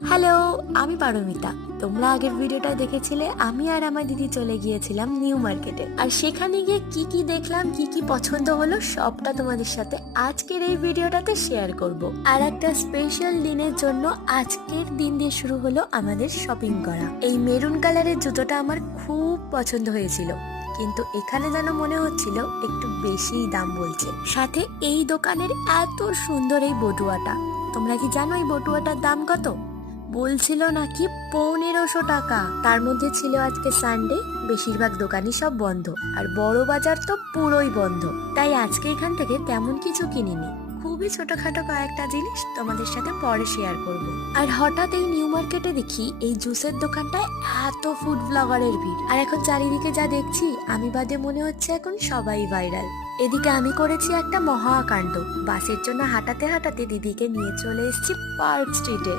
Hello, আমি পারমিতা। তোমরা আগের ভিডিওটা দেখেছিলে, আমি আর আমার দিদি চলে গিয়েছিলাম নিউ মার্কেটে। আর সেখানে গিয়ে কি কি দেখলাম, কি কি পছন্দ হলো, সবটা তোমাদের সাথে আজকের এই ভিডিওটাতে শেয়ার করব। আর একটা স্পেশাল দিনের জন্য আজকের দিন দিয়ে শুরু হলো আমাদের শপিং করা। এই মেরুন কালারের জুতোটা আমার খুব পছন্দ হয়েছিল, কিন্তু এখানে যেন মনে হচ্ছিল একটু বেশিই দাম বলছে। সাথে এই দোকানের এত সুন্দর এই বটুয়াটা, তোমরা কি জানো এই বটুয়াটার দাম কত? বলছিল নাকি 1500 টাকা। তার মধ্যে ছিল আজকে সানডে, বেশিরভাগ দোকানই সব বন্ধ, আর বড় বাজার তো পুরোই বন্ধ। তাই আজকে এখান থেকে তেমন কিছু কিনিনি, খুবই ছোটখাটো কয়েকটা জিনিস তোমাদের সাথে পরে শেয়ার করব। আর হঠাৎ এই নিউ মার্কেটে দেখি এই জুসের দোকানটায় এত ফুড ব্লগারের ভিড়। আর এখন চারিদিকে যা দেখছি, আমি বাদে মনে হচ্ছে এখন সবাই ভাইরাল। এদিকে আমি করেছি একটা মহাকাণ্ড, বাসের জন্য হাঁটাতে হাঁটাতে দিদিকে নিয়ে চলে এসেছি পার্ক স্ট্রিটে।